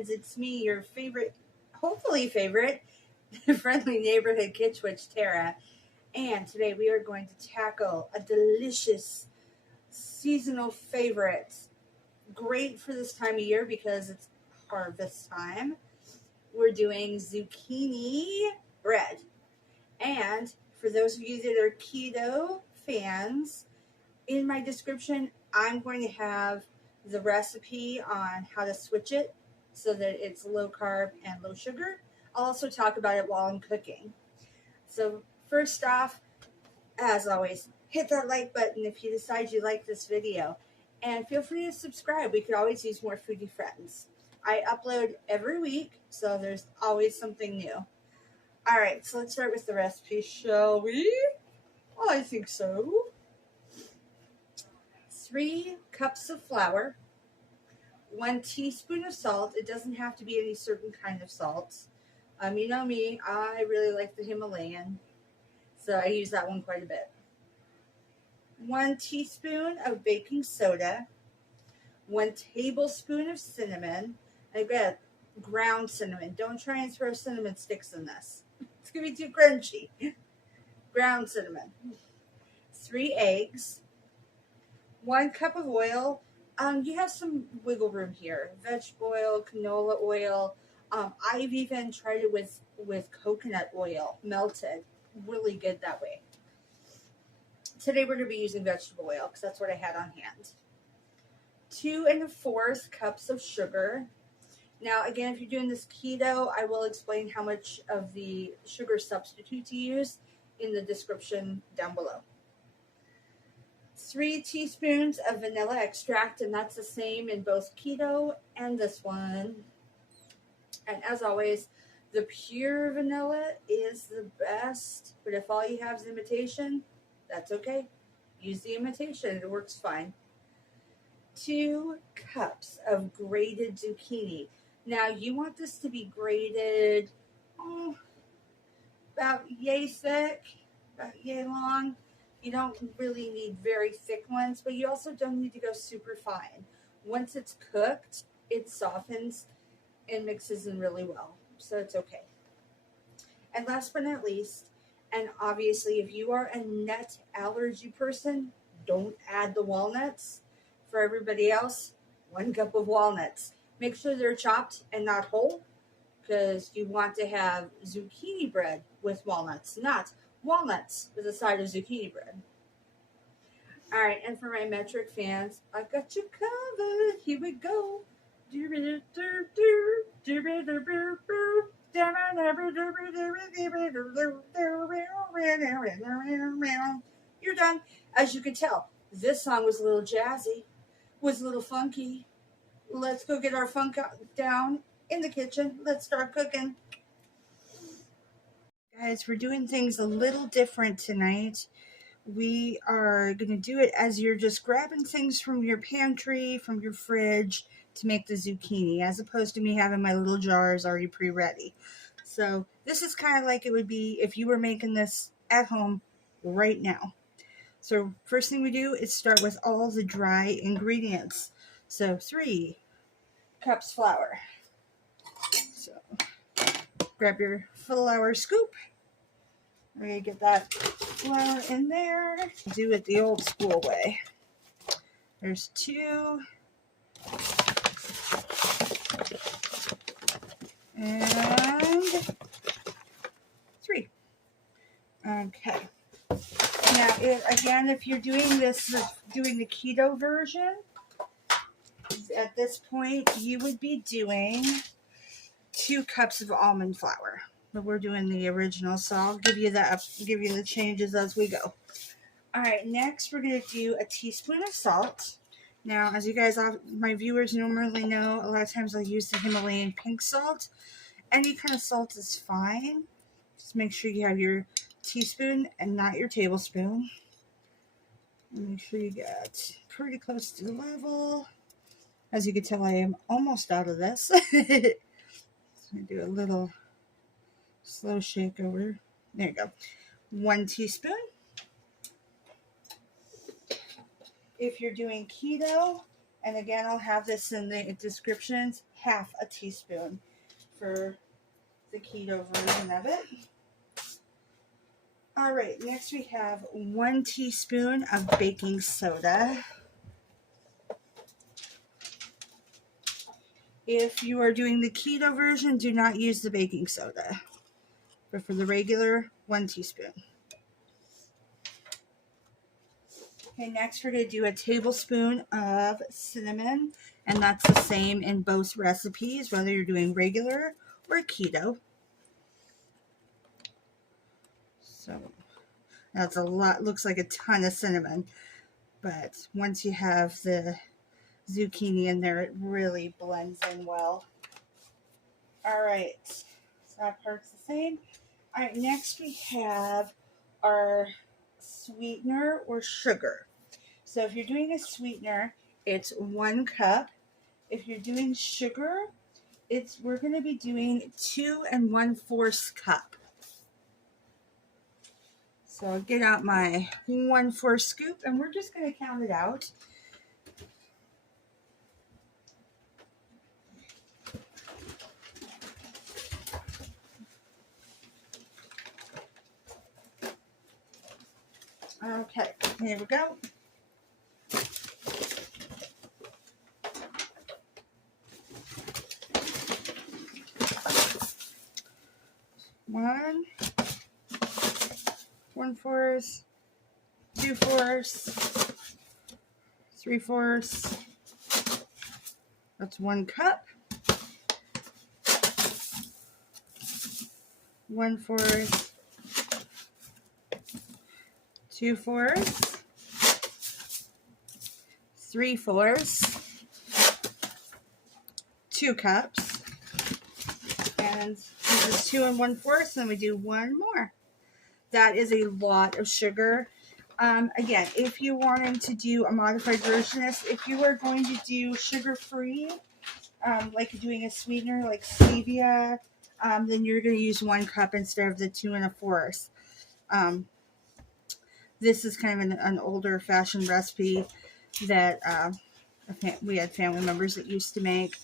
friends, it's me, your favorite, hopefully favorite, friendly neighborhood Kitch Witch, Tara. And today we are going to tackle a delicious seasonal favorite. Great for this time of year because it's harvest time. We're doing zucchini bread. And for those of you that are keto fans, in my description, I'm going to have the recipe on how to switch it so that it's low carb and low sugar. I'll also talk about it while I'm cooking. So first off, as always, hit that like button if you decide you like this video. And feel free to subscribe. We could always use more foodie friends. I upload every week, so there's always something new. All right, so let's start with the recipe, shall we? I think so. 3 cups of flour, 1 teaspoon of salt. It doesn't have to be any certain kind of salt. You know me, I really like the Himalayan, so I use that one quite a bit. 1 teaspoon of baking soda, 1 tablespoon of cinnamon. I got ground cinnamon. Don't try and throw cinnamon sticks in this. It's going to be too crunchy. Ground cinnamon. 3 eggs. 1 cup of oil. You have some wiggle room here. Vegetable oil, canola oil. I've even tried it with coconut oil, melted. Really good that way. Today we're going to be using vegetable oil because that's what I had on hand. 2 1/4 cups of sugar. Now, again, if you're doing this keto, I will explain how much of the sugar substitute to use in the description down below. 3 teaspoons of vanilla extract, and that's the same in both keto and this one. And as always, the pure vanilla is the best, but if all you have is imitation, that's okay. Use the imitation, it works fine. 2 cups of grated zucchini. Now, you want this to be grated about yay thick, about yay long. You don't really need very thick ones, but you also don't need to go super fine. Once it's cooked, it softens and mixes in really well, so it's okay. And last but not least, and obviously if you are a nut allergy person, don't add the walnuts. For everybody else, 1 cup of walnuts. Make sure they're chopped and not whole, because you want to have zucchini bread with walnuts, not walnuts with a side of zucchini bread. All right, and for my metric fans, I got you covered. Here we go. You're done. As you can tell, this song was a little jazzy, was a little funky. Let's go get our funk down in the kitchen. Let's start cooking. Guys, we're doing things a little different tonight. We are going to do it as you're just grabbing things from your pantry, from your fridge to make the zucchini, as opposed to me having my little jars already pre-ready. So this is kind of like it would be if you were making this at home right now. So first thing we do is start with all the dry ingredients. So 3 cups flour. So grab your flour scoop. We're going to get that flour in there. Do it the old school way. There's 2. And 3. Okay. Now, if you're doing this, doing the keto version, at this point, you would be doing 2 cups of almond flour. But we're doing the original, so I'll give you the changes as we go. All right, next we're going to do a teaspoon of salt. Now, as you guys, my viewers normally know, a lot of times I use the Himalayan pink salt. Any kind of salt is fine. Just make sure you have your teaspoon and not your tablespoon. And make sure you get pretty close to the level. As you can tell, I am almost out of this. So I do a little slow shake over. There you go. 1 teaspoon. If you're doing keto, and again, I'll have this in the descriptions, half a teaspoon for the keto version of it. All right, next we have 1 teaspoon of baking soda. If you are doing the keto version, do not use the baking soda. But for the regular, 1 teaspoon. Okay, next we're going to do a tablespoon of cinnamon, and that's the same in both recipes, whether you're doing regular or keto. So that's a lot, looks like a ton of cinnamon, but once you have the zucchini in there, it really blends in well. All right, so that part's the same. All right, next we have our sweetener or sugar. So if you're doing a sweetener, it's 1 cup. If you're doing sugar, we're going to be doing 2 1/4 cup. So I'll get out my 1/4 scoop, and we're just going to count it out. Okay, here we go. One, 1/4, 2/4, 3/4. That's 1 cup. 1/4, 2/4, 3/4, 2 cups, and this is 2 1/4, and we do 1 more. That is a lot of sugar. Again, if you wanted to do a modified version of this, if you are going to do sugar-free, like you're doing a sweetener like stevia, then you're going to use 1 cup instead of the 2 1/4. This is kind of an older fashioned recipe that we had family members that used to make,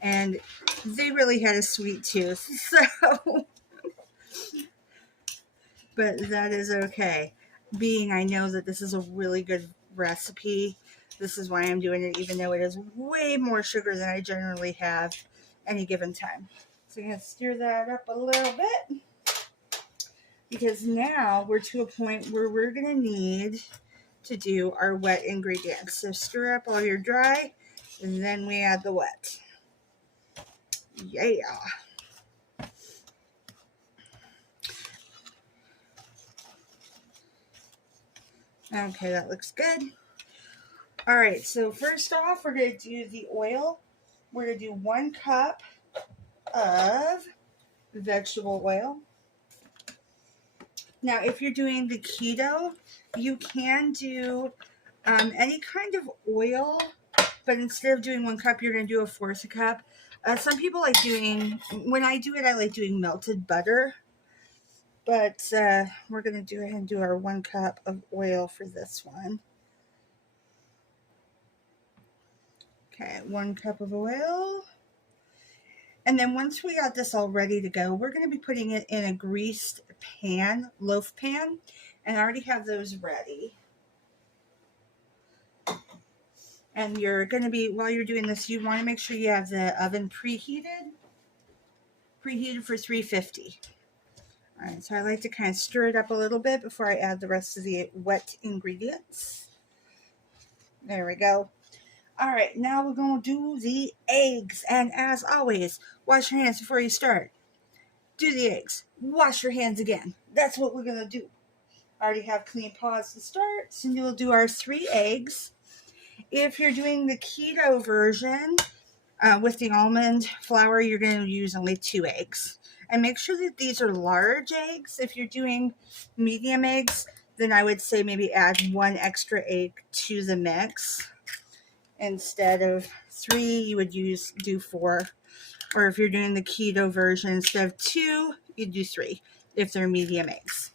and they really had a sweet tooth, so but that is okay. Being I know that this is a really good recipe, this is why I'm doing it, even though it is way more sugar than I generally have any given time. So I'm going to stir that up a little bit, because now we're to a point where we're going to need to do our wet ingredients. So stir up all your dry, and then we add the wet. Yeah. Okay, that looks good. All right, so first off, we're going to do the oil. We're going to do 1 cup of vegetable oil. Now, if you're doing the keto, you can do any kind of oil, but instead of doing 1 cup, you're going to do 1/4 cup. Some people like doing, when I do it, I like doing melted butter. But we're going to go ahead and do our 1 cup of oil for this one. Okay, 1 cup of oil. And then once we got this all ready to go, we're going to be putting it in a greased pan, loaf pan. And I already have those ready. And you're going to be, while you're doing this, you want to make sure you have the oven preheated for 350. All right, so I like to kind of stir it up a little bit before I add the rest of the wet ingredients. There we go. All right, now we're going to do the eggs. And as always, wash your hands before you start. Do the eggs. Wash your hands again. That's what we're going to do. I already have clean paws to start, so we'll do our 3 eggs. If you're doing the keto version with the almond flour, you're going to use only 2 eggs. And make sure that these are large eggs. If you're doing medium eggs, then I would say maybe add 1 extra egg to the mix. Instead of 3, you would do 4. Or if you're doing the keto version, instead of 2, you do 3 if they're medium eggs.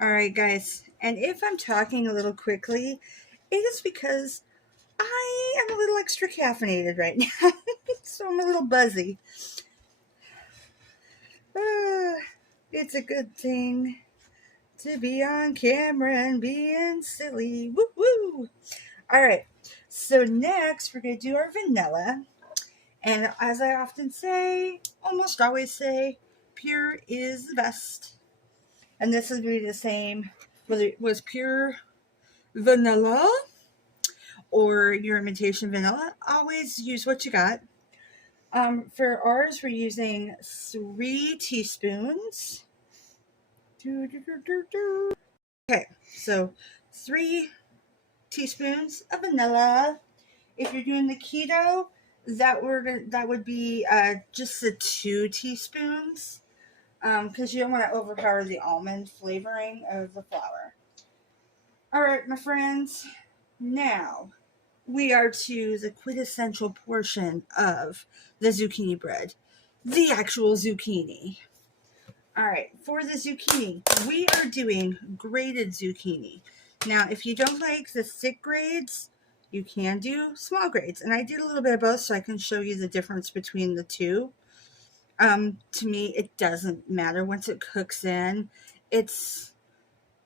All right, guys. And if I'm talking a little quickly, it is because I am a little extra caffeinated right now, so I'm a little buzzy. It's a good thing to be on camera and being silly. Woo woo! All right, so next we're going to do our vanilla. And as I often say, almost always say, pure is the best. And this would be the same whether it was pure vanilla or your imitation vanilla. Always use what you got. For ours, we're using 3 teaspoons. Okay, so 3 teaspoons of vanilla. If you're doing the keto, that would be just the 2 teaspoons, because you don't want to overpower the almond flavoring of the flour. All right, my friends, now we are to the quintessential portion of the zucchini bread, the actual zucchini. All right, for the zucchini, we are doing grated zucchini. Now, if you don't like the thick grades, you can do small grades. And I did a little bit of both so I can show you the difference between the two. To me, it doesn't matter. Once it cooks in, it's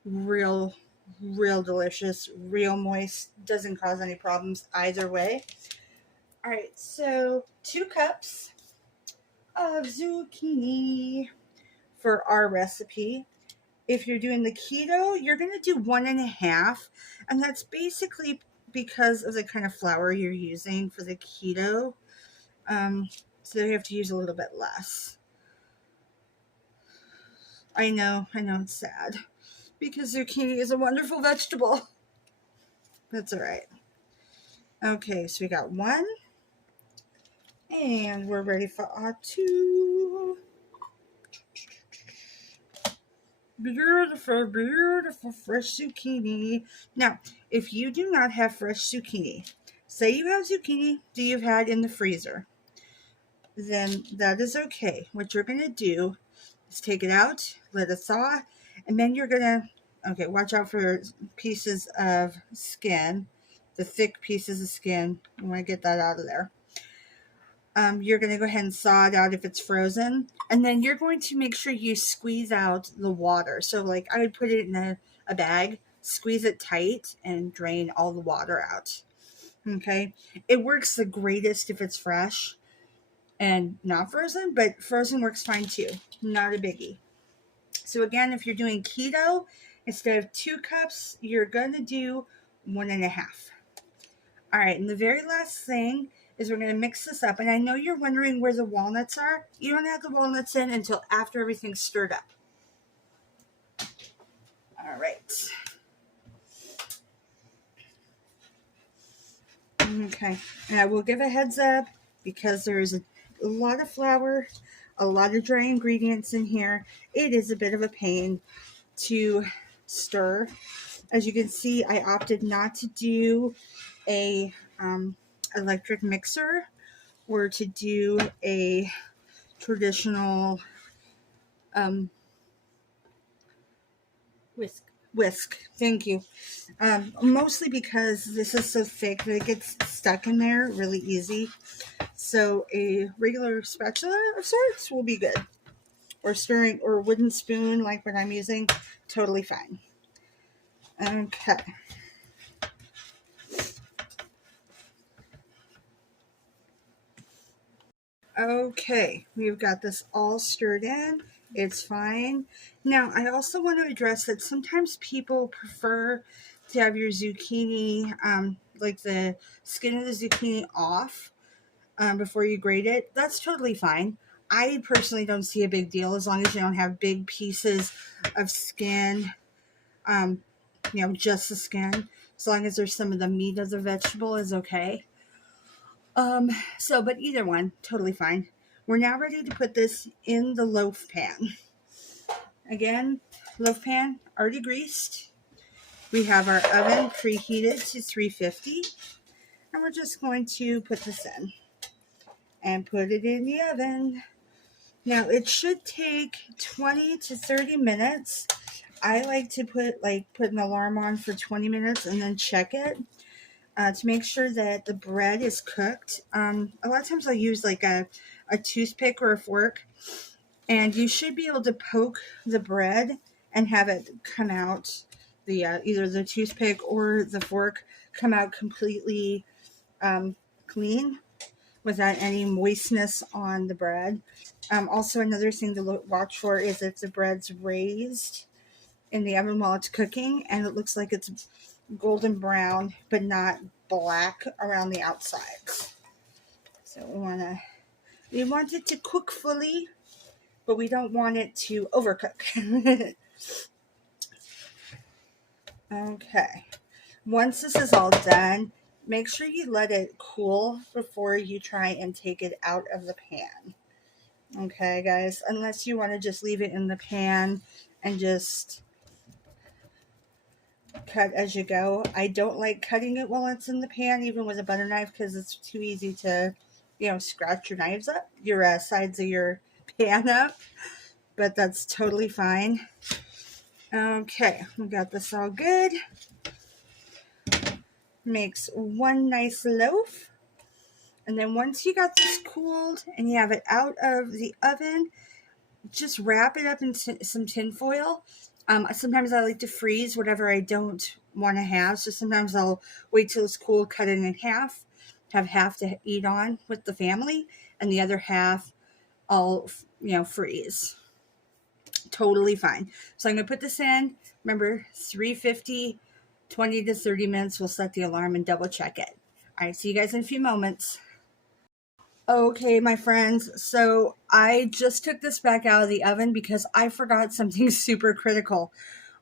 real delicious, real moist, doesn't cause any problems either way. All right, so 2 cups of zucchini for our recipe. If you're doing the keto, you're going to do 1.5, and that's basically because of the kind of flour you're using for the keto. So you have to use a little bit less. I know it's sad because zucchini is a wonderful vegetable. That's all right. Okay, so we got 1, and we're ready for our 2. Beautiful, beautiful fresh zucchini. Now, if you do not have fresh zucchini, say you have zucchini that you've had in the freezer, then that is okay. What you're going to do is take it out, let it thaw, and then you're going to, okay, watch out for pieces of skin, the thick pieces of skin. You want to get that out of there. You're going to go ahead and thaw it out if it's frozen. And then you're going to make sure you squeeze out the water. So like I would put it in a bag, squeeze it tight, and drain all the water out. Okay. It works the greatest if it's fresh and not frozen, but frozen works fine too. Not a biggie. So again, if you're doing keto, instead of 2 cups, you're going to do 1.5. All right. And the very last thing is we're going to mix this up. And I know you're wondering where the walnuts are. You don't add the walnuts in until after everything's stirred up. All right. Okay. And I will give a heads up because there's a lot of flour, a lot of dry ingredients in here. It is a bit of a pain to stir. As you can see, I opted not to do a electric mixer or to do a traditional whisk. Thank you. Mostly because this is so thick that it gets stuck in there really easy. So a regular spatula of sorts will be good. Or stirring or wooden spoon like what I'm using, totally fine. Okay. Okay, we've got this all stirred in. It's fine. Now, I also want to address that sometimes people prefer to have your zucchini, like the skin of the zucchini off before you grate it. That's totally fine. I personally don't see a big deal as long as you don't have big pieces of skin, just the skin. As long as there's some of the meat of the vegetable is okay. But either one, totally fine. We're now ready to put this in the loaf pan. Again, loaf pan already greased. We have our oven preheated to 350. And we're just going to put this in and put it in the oven. Now, it should take 20 to 30 minutes. I like to put an alarm on for 20 minutes and then check it. to make sure that the bread is cooked. A lot of times I'll use like a toothpick or a fork, and you should be able to poke the bread and have it come out, the either the toothpick or the fork come out completely clean without any moistness on the bread. Also, another thing to watch for is if the bread's raised in the oven while it's cooking and it looks like it's golden brown but not black around the outsides. So we want it to cook fully, but we don't want it to overcook. Okay. Once this is all done, make sure you let it cool before you try and take it out of the pan. Okay, guys, unless you want to just leave it in the pan and just cut as you go. I don't like cutting it while it's in the pan, even with a butter knife, because it's too easy to, scratch your knives up, your sides of your pan up, but that's totally fine. Okay, we got this all good. Makes one nice loaf. And then once you got this cooled and you have it out of the oven, just wrap it up in some tin foil. Sometimes I like to freeze whatever I don't want to have. So sometimes I'll wait till it's cool, cut it in half, have half to eat on with the family, and the other half I'll, freeze. Totally fine. So I'm going to put this in. Remember, 350, 20 to 30 minutes. We'll set the alarm and double check it. All right, see you guys in a few moments. Okay, my friends, so I just took this back out of the oven because I forgot something super critical.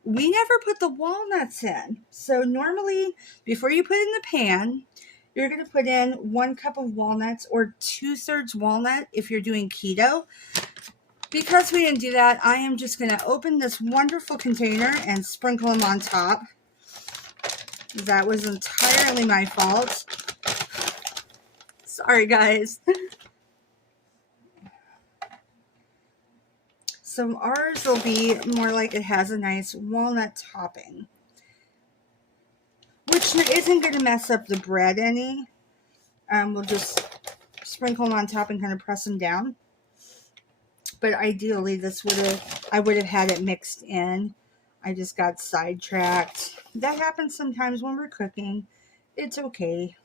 We never put the walnuts in. So normally, before you put it in the pan, you're going to put in 1 cup of walnuts or 2/3 walnut if you're doing keto. Because we didn't do that, I am just going to open this wonderful container and sprinkle them on top. That was entirely my fault. Sorry, guys. So ours will be more like it has a nice walnut topping, which isn't going to mess up the bread any. We'll just sprinkle them on top and kind of press them down. But ideally, I would have had it mixed in. I just got sidetracked. That happens sometimes when we're cooking. It's okay.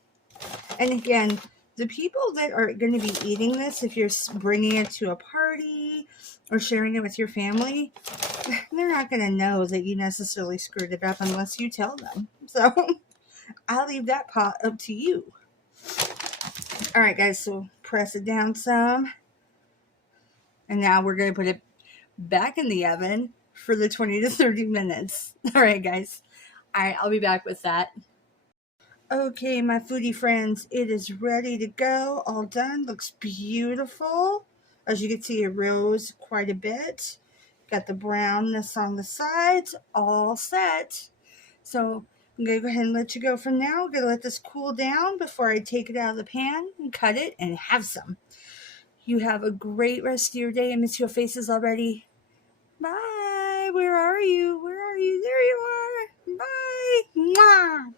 And again, the people that are going to be eating this, if you're bringing it to a party or sharing it with your family, they're not going to know that you necessarily screwed it up unless you tell them. So I'll leave that pot up to you. All right, guys, so press it down some. And now we're going to put it back in the oven for the 20 to 30 minutes. All right, guys. All right, I'll be back with that. Okay, my foodie friends, it is ready to go. All done. Looks beautiful. As you can see, it rose quite a bit. Got the brownness on the sides. All set. So I'm going to go ahead and let you go for now. I'm going to let this cool down before I take it out of the pan and cut it and have some. You have a great rest of your day. I miss your faces already. Bye. Where are you? Where are you? There you are. Bye. Mwah.